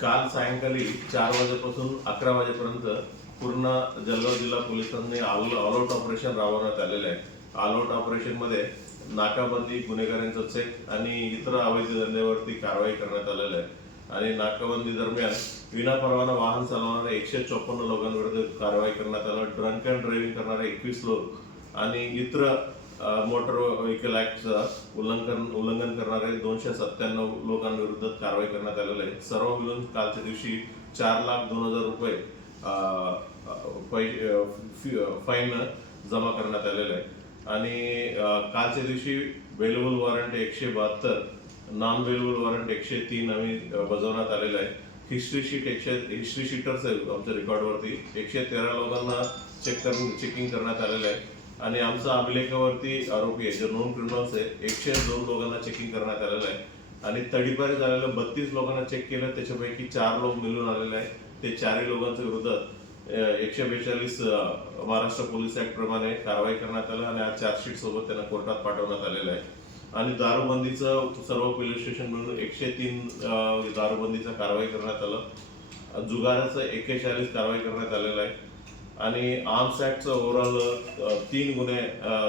काल सायंकाळी 4 वाजेपासून 11 वाजेपर्यंत पूर्ण जळगाव जिल्हा पोलिसांनी ऑल आउट ऑपरेशन राबवण्यात आलेले आहे. ऑल आउट ऑपरेशनमध्ये नाकाबंदी, गुन्हेगारांचा चेक आणि इतर अवैध धंद्यावरती कारवाई करण्यात आलेली आहे. आणि नाकाबंदी दरम्यान विनापरवाना वाहन चालवणाऱ्या 154 लोकांविरुद्ध कारवाई करण्यात आलं. ड्रंक अँड ड्रायव्हिंग करणारे 21 लोक आणि इतर मोटर व्हेकल ॲक्टचं उल्लंघन करणारे 297 लोकांविरुद्ध कारवाई करण्यात आलेली आहे. सर्व मिळून कालच्या दिवशी 4,02,000 रुपये फाईन जमा करण्यात आलेलं आहे. आणि कालच्या दिवशी bailable warrant 172, non bailable warrant 103 आम्ही बजावण्यात आलेलं आहे. हिस्ट्री शीटर्स आहे आमच्या रेकॉर्डवरती 113 लोकांना चेकिंग करण्यात आलेलं आहे. आणि आमचा अभिलेखावरती आरोपी आहे जे नोन क्रिमिनल्स आहे 102 लोकांना चेकिंग करण्यात आलेलं आहे. आणि तडीपारी झालेलं 32 लोकांना चेक केलं, त्याच्यापैकी 4 लोक मिळून आलेले आहे. ते 4 लोकांच्या विरोधात 142 महाराष्ट्र पोलीस ऍक्ट प्रमाणे कारवाई करण्यात आलं आणि आज चार्जशीट सोबत त्यांना कोर्टात पाठवण्यात आलेलं आहे. आणि दारूबंदीचं सर्व पोलीस स्टेशन मिळून 103 दारूबंदीचा कारवाई करण्यात आलं. जुगाराचं 41 कारवाई करण्यात आलेलं आहे. आणि आर्म्स ऍक्टचं ओव्हरऑल 3 गुन्हे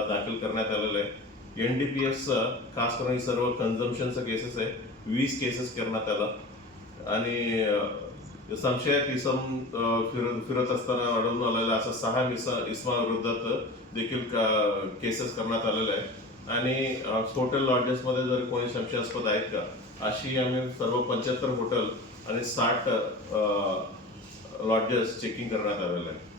दाखल करण्यात आलेले आहे. NDPSचं खास करून सर्व कन्झम्पशनचं केसेस आहे 20 केसेस करण्यात आलं. आणि संशयात इसम फिरत असताना आढळून आलेला असा 6 इसमाविरोधात देखील केसेस करण्यात आलेले आहे. आणि हॉटेल लॉजेसमध्ये जर कोणी संशयास्पद आहेत का अशी आम्ही सर्व 75 हॉटेल आणि 60 लॉजेस चेकिंग करण्यात आलेलं आहे.